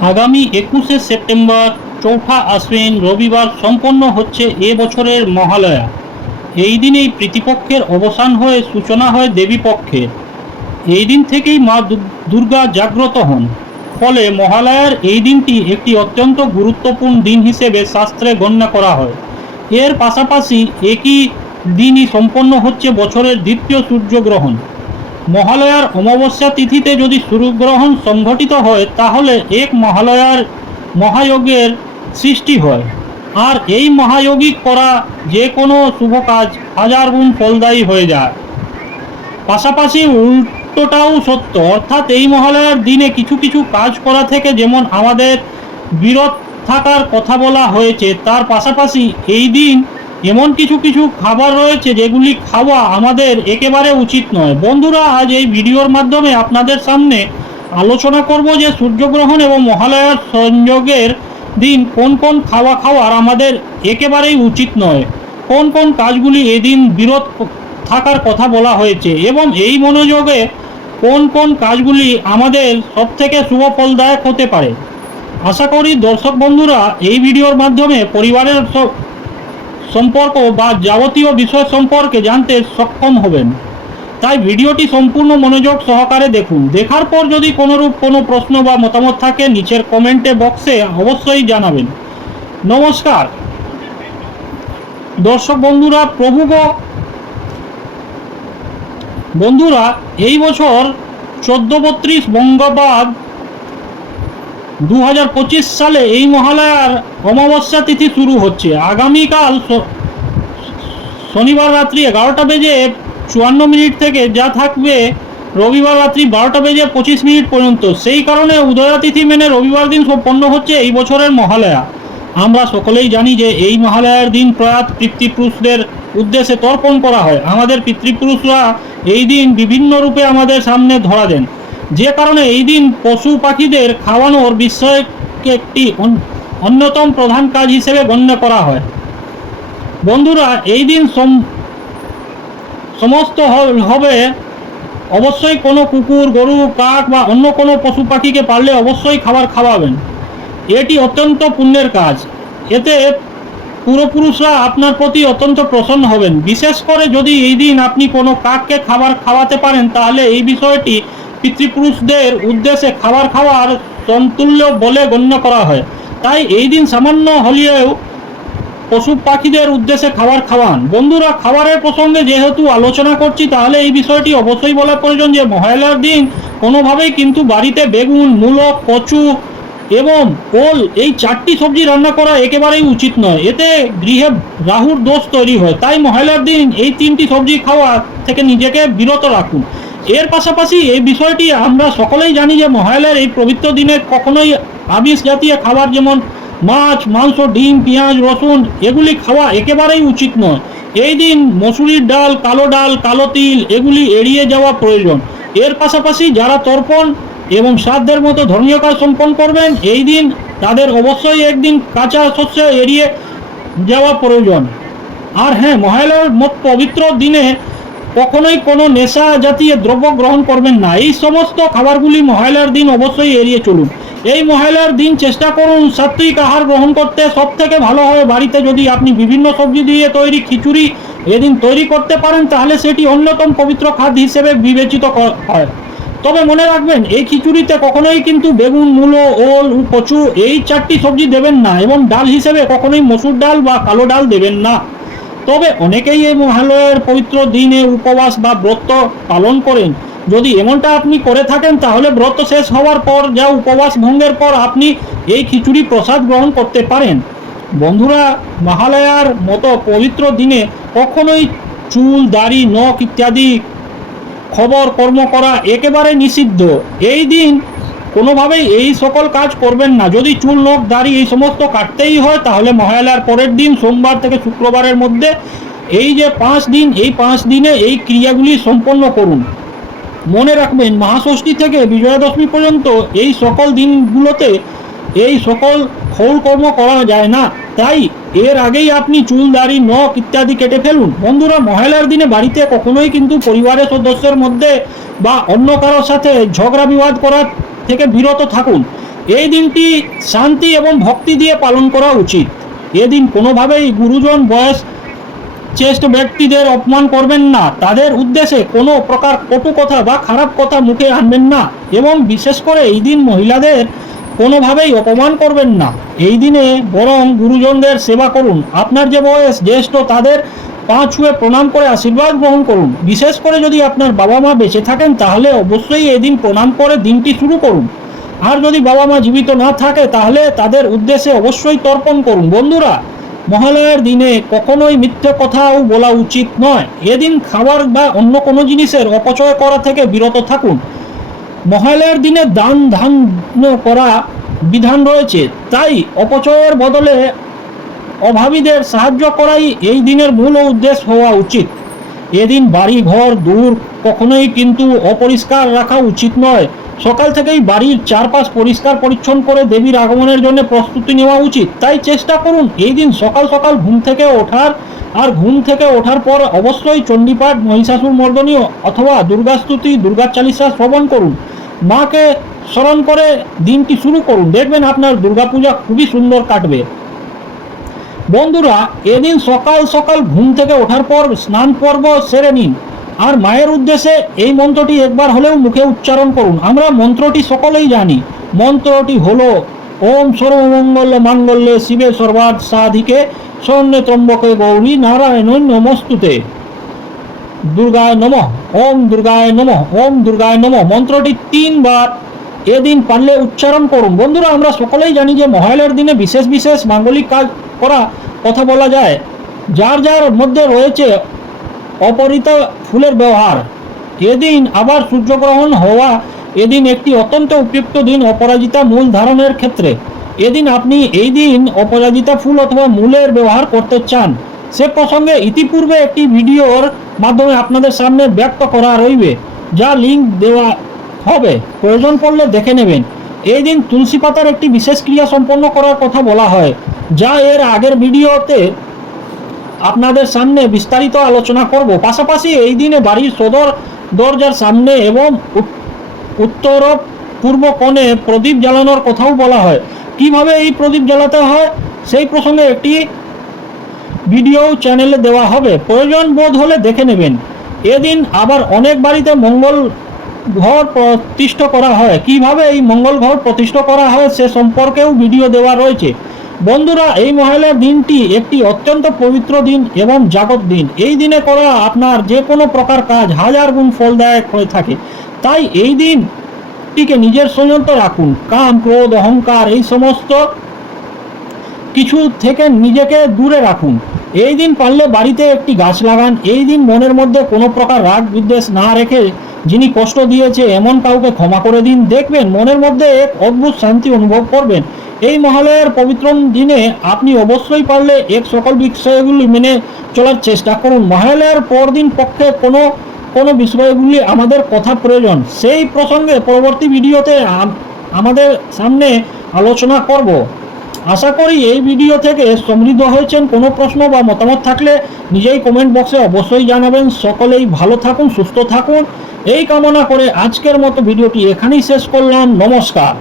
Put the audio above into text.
আগামী 21শে সেপ্টেম্বর চৌঠা আশ্বিন রবিবার সম্পন্ন হচ্ছে এ বছরের মহালয়া। এই দিনেই প্রীতিপক্ষের অবসান হয়ে সূচনা হয় দেবীপক্ষের। এই দিন থেকেই মা দুর্গা জাগ্রত হন। ফলে মহালয়ার এই দিনটি একটি অত্যন্ত গুরুত্বপূর্ণ দিন হিসেবে শাস্ত্রে গণ্য করা হয়। এর পাশাপাশি একই দিনই সম্পন্ন হচ্ছে বছরের দ্বিতীয় সূর্যগ্রহণ। মহালয়ার অমাবস্যা তিথিতে যদি সূর্যগ্রহণ সংঘটিত হয় তাহলে এক মহায়োগের সৃষ্টি হয়। আর এই মহায়োগিক করা যে কোনো শুভ কাজ হাজার গুণ ফলদায়ী হয়ে যায়। পাশাপাশি উল্টোটাও সত্য, অর্থাৎ এই মহালয়ার দিনে কিছু কিছু কাজ করা থেকে যেমন আমাদের বিরত থাকার কথা বলা হয়েছে, তার পাশাপাশি এই দিন এমন কিছু কিছু খাবার রয়েছে যেগুলি খাওয়া আমাদের একেবারে উচিত নয়। বন্ধুরা, আজ এই ভিডিওর মাধ্যমে আপনাদের সামনে আলোচনা করব যে সূর্যগ্রহণ এবং মহালয়ার সংযোগের দিন কোন কোন খাওয়ার আমাদের একেবারেই উচিত নয়, কোন কোন কাজগুলি এদিন বিরত থাকার কথা বলা হয়েছে এবং এই মনোযোগে কোন কোন কাজগুলি আমাদের সবথেকে শুভ ফলদায়ক হতে পারে। আশা করি দর্শক বন্ধুরা এই ভিডিওর মাধ্যমে পরিবারের সম্পর্ক বা যাবতীয় বিষয় সম্পর্কে জানতে সক্ষম হবেন। তাই ভিডিওটি সম্পূর্ণ মনোযোগ সহকারে দেখুন। দেখার পর যদি কোনোরূপ কোনো প্রশ্ন বা মতামত থাকে নিচের কমেন্টে বক্সে অবশ্যই জানাবেন। নমস্কার দর্শক বন্ধুরা, বন্ধুরা, এই বছর 1432 বঙ্গাব্দ 2025 সালে এই মহালয়ার অমাবস্যা তিথি শুরু হচ্ছে। আগামীকাল শনিবার রাত্রি 11টা বেজে 54 থেকে যা থাকবে রবিবার রাত্রি 12টা বেজে 25 পর্যন্ত। সেই কারণে উদয়া তিথি মেনে রবিবার দিন সম্পন্ন হচ্ছে এই বছরের মহালয়া। আমরা সকলেই জানি যে এই মহালয়ার দিন প্রয়াত পিতৃপুরুষদের উদ্দেশ্যে তর্পণ করা হয়। আমাদের পিতৃপুরুষরা এই দিন বিভিন্ন রূপে আমাদের সামনে ধরা দেন, যে কারণে এই দিন পশু পাখিদের খাওয়ানোর বিষয়কে একটি অন্যতম প্রধান কাজ হিসেবে গণ্য করা হয়। বন্ধুরা, এই দিন সমস্ত হবে অবশ্যই কোনো কুকুর, গরু, কাক বা অন্য কোনো পশু পাখিকে পারলে অবশ্যই খাবার খাওয়াবেন। এটি অত্যন্ত পুণ্যের কাজ। এতে পূর্বপুরুষরা আপনার প্রতি অত্যন্ত প্রসন্ন হবেন। বিশেষ করে যদি এই দিন আপনি কোনো কাককে খাবার খাওয়াতে পারেন তাহলে এই বিষয়টি পিতৃপুরুষদের উদ্দেশ্যে খাবার খাওয়ার সমতুল্য বলে গণ্য করা হয়। তাই এই দিন সামান্য হলেও পশু পাখিদের উদ্দেশ্যে খাবার খাওয়ান। বন্ধুরা, খাবারের প্রসঙ্গে যেহেতু আলোচনা করছি তাহলে এই বিষয়টি অবশ্যই বলা প্রয়োজন যে মহালয়ার দিন কোনোভাবেই কিন্তু বাড়িতে বেগুন, মূলো, কচু এবং ওল এই 4টি সবজি রান্না করা একেবারেই উচিত নয়। এতে গৃহে রাহুর দোষ তৈরি হয়। তাই মহালয়ার দিন এই 3টি সবজি খাওয়া থেকে নিজেকে বিরত রাখুন। এর পাশাপাশি এই বিষয়টি আমরা সকলেই জানি যে মহালয়ার এই পবিত্র দিনে কখনোই আমিষ জাতীয় খাবার যেমন মাছ, মাংস, ডিম, পেঁয়াজ, রসুন এগুলি খাওয়া একেবারেই উচিত নয়। এই দিন মসুরির ডাল, কালো তিল এগুলি এড়িয়ে যাওয়া প্রয়োজন। এর পাশাপাশি যারা তর্পণ এবং শ্রাদ্ধের মতো ধর্মীয় কাজ সম্পন্ন করবেন এই দিন তাদের অবশ্যই একদিন কাঁচা শস্য এড়িয়ে যাওয়া প্রয়োজন। আর হ্যাঁ, মহালয়ার পবিত্র দিনে কখনোই কোনো নেশা জাতীয় দ্রব্য গ্রহণ করবেন না। এই সমস্ত খাবারগুলি মহালয়ার দিন অবশ্যই এড়িয়ে চলুন। এই মহালয়ার দিন চেষ্টা করুন সাত্বিক আহার গ্রহণ করতে। সব থেকে ভালো হয় বাড়িতে যদি আপনি বিভিন্ন সবজি দিয়ে তৈরি খিচুড়ি এদিন তৈরি করতে পারেন তাহলে সেটি অন্যতম পবিত্র খাদ্য হিসেবে বিবেচিত হয়। তবে মনে রাখবেন এই খিচুড়িতে কখনোই কিন্তু বেগুন, মূলো, ওল, কচু এই 4টি সবজি দেবেন না এবং ডাল হিসেবে কখনোই মসুর ডাল বা কালো ডাল দেবেন না। তবে অনেকেই এই মহালয়ার পবিত্র দিনে উপবাস বা ব্রত পালন করেন। যদি এমনটা আপনি করে থাকেন তাহলে ব্রত শেষ হওয়ার পর যা উপবাস ভঙ্গের পর আপনি এই খিচুড়ি প্রসাদ গ্রহণ করতে পারেন। বন্ধুরা, মহালয়ার মতো পবিত্র দিনে কখনোই চুল, দাড়ি, নখ ইত্যাদি কর্ম করা একেবারে নিষিদ্ধ। এই দিন কোনোভাবেই এই সকল কাজ করবেন না। যদি চুল, নখ, দাড়ি এই সমস্ত কাটতেই হয় তাহলে মহালয়ার পরের দিন সোমবার থেকে শুক্রবারের মধ্যে এই যে 5 দিন এই 5 দিনে এই ক্রিয়াগুলি সম্পন্ন করুন। মনে রাখবেন মহাষষ্ঠী থেকে বিজয়া দশমী পর্যন্ত এই সকল দিনগুলোতে এই সকল কর্ম করা যায় না। তাই এর আগেই আপনি চুল, দাড়ি, নখ ইত্যাদি কেটে ফেলুন। বন্ধুরা, মহালয়ার দিনে বাড়িতে কখনোই কিন্তু পরিবারের সদস্যের মধ্যে বা অন্য কারোর সাথে ঝগড়া বিবাদ করার থেকে বিরত থাকুন। এই দিনটি শান্তি এবং ভক্তি দিয়ে পালন করা উচিত। এদিন কোনোভাবেই গুরুজন বয়স জ্যেষ্ঠ ব্যক্তিদের অপমান করবেন না, তাদের উদ্দেশ্যে কোনো প্রকার কটু কথা বা খারাপ কথা মুখে আনবেন না এবং বিশেষ করে এই দিন মহিলাদের কোনোভাবেই অপমান করবেন না। এই দিনে বরং গুরুজনদের সেবা করুন। আপনার যে বয়স জ্যেষ্ঠ তাদের পা ছুঁয়ে প্রণাম করে আশীর্বাদ গ্রহণ করুন। বিশেষ করে যদি আপনার বাবা মা বেঁচে থাকেন তাহলে অবশ্যই এদিন প্রণাম করে দিনটি শুরু করুন। আর যদি বাবা মা জীবিত না থাকে তাহলে তাদের উদ্দেশ্যে অবশ্যই তর্পণ করুন। বন্ধুরা, মহালয়ার দিনে কখনোই মিথ্যে কথাও বলা উচিত নয়। এদিন খাবার বা অন্য কোনো জিনিসের অপচয় করা থেকে বিরত থাকুন। মহালয়ার দিনে দান ধান্য করা বিধান রয়েছে, তাই অপচয়ের বদলে অভাবীদের সাহায্য করাই এই দিনের মূল উদ্দেশ্য হওয়া উচিত। এদিন বাড়ি ঘর দূর কখনোই কিন্তু অপরিষ্কার রাখা উচিত নয়। সকাল থেকেই বাড়ির চারপাশ পরিষ্কার পরিচ্ছন্ন করে দেবীর আগমনের জন্য প্রস্তুতি নেওয়া উচিত। তাই চেষ্টা করুন এই দিন সকাল সকাল ঘুম থেকে ওঠার, আর ঘুম থেকে ওঠার পর অবশ্যই চণ্ডীপাঠ, মহিষাসুর মর্দনী অথবা দুর্গাস্তুতি, দুর্গা চালিসা শ্রবণ করুন। মাকে স্মরণ করে দিনটি শুরু করুন, দেখবেন আপনার দুর্গাপূজা খুবই সুন্দর কাটবে। বন্ধুরা, এদিন সকাল সকাল ঘুম থেকে ওঠার পর স্নান পর্ব সেরে নিন আর মায়ের উদ্দেশ্যে এই মন্ত্রটি একবার হলেও মুখে উচ্চারণ করুন। আমরা মন্ত্রটি সকলেই জানি। মন্ত্রটি হলো ওম সর্বমঙ্গল মাঙ্গল্যে শিবে সর্বার্থ সাধিকে শরণ্যে ত্রম্বকে গৌরী নারায়ণ নমস্তুতে, দুর্গায় নমঃ, ওম দুর্গায় নমঃ, ওম দুর্গায় নমঃ। মন্ত্রটি 3 বার এদিন পারলে উচ্চারণ করুন। বন্ধুরা, আমরা সকলেই জানি যে মহালয়ার দিনে বিশেষ বিশেষ মাঙ্গলিক কাজ করা কথা বলা যায়, যার যার মধ্যে রয়েছে অপরিত ফুলের ব্যবহার। এদিন আবার সূর্যগ্রহণ হওয়া, এদিন একটি অত্যন্ত উপযুক্ত দিন অপরাজিতা মূল ধারণের ক্ষেত্রে। এদিন আপনি এই দিন অপরাজিতা ফুল অথবা মূলের ব্যবহার করতে চান, সে প্রসঙ্গে ইতিপূর্বে একটি ভিডিওর মাধ্যমে আপনাদের সামনে ব্যক্ত করা রইবে, যা লিঙ্ক দেওয়া হবে, প্রয়োজন পড়লে দেখে নেবেন। এই দিন তুলসী পাতার একটি বিশেষ ক্রিয়া সম্পন্ন করার কথা বলা হয়, যা এর আগের ভিডিওতে আপনাদের সামনে বিস্তারিত আলোচনা করব। পাশাপাশি এই দিনে বাড়ির সদর দরজার সামনে এবং উত্তর পূর্ব কোণে প্রদীপ জ্বালানোর কথাও বলা হয়। কিভাবে এই প্রদীপ জ্বালাতে হয় সেই প্রসঙ্গে একটি ভিডিও চ্যানেলে দেওয়া হবে, প্রয়োজন বোধ হলে দেখে নেবেন। এদিন আবার অনেক বাড়িতে মঙ্গল ঘর প্রতিষ্ঠা করা হয়। কিভাবে এই মঙ্গল ঘর প্রতিষ্ঠা করা হয় সে সম্পর্কেও ভিডিও দেওয়া রয়েছে। বন্ধুরা, এই মহালয়ার দিনটি একটি অত্যন্ত পবিত্র দিন এবং জাগত দিন। এই দিনে করা আপনার যে কোনো প্রকার কাজ হাজার গুণ ফলদায়ক হয়ে থাকে। তাই এই দিনটিকে নিজের সংযত রাখুন। কাম, ক্রোধ, অহংকার এই সমস্ত কিছু থেকে নিজেকে দূরে রাখুন। এই দিন পারলে বাড়িতে একটি গাছ লাগান। এই দিন মনের মধ্যে কোনো প্রকার রাগ বিদ্বেষ না রেখে যিনি কষ্ট দিয়েছে এমন কাউকে ক্ষমা করে দিন, দেখবেন মনের মধ্যে এক অদ্ভুত শান্তি অনুভব করবেন। এই মহালয়ার পবিত্র দিনে আপনি অবশ্যই পারলে সকল বিষয়গুলি মেনে চলার চেষ্টা করুন। মহালয়ার পরদিন পক্ষে কোনো বিষয়গুলি আমাদের কথা প্রয়োজন, সেই প্রসঙ্গে পরবর্তী ভিডিওতে আমাদের সামনে আলোচনা করব। আশা করি এই ভিডিও থেকে সমৃদ্ধ হয়েছেন। কোনো প্রশ্ন বা মতামত থাকলে নিজেই কমেন্ট বক্সে অবশ্যই জানাবেন। সকলেই ভালো থাকুন, সুস্থ থাকুন এই কামনা করে আজকের মতো ভিডিওটি এখানেই শেষ করলাম। নমস্কার।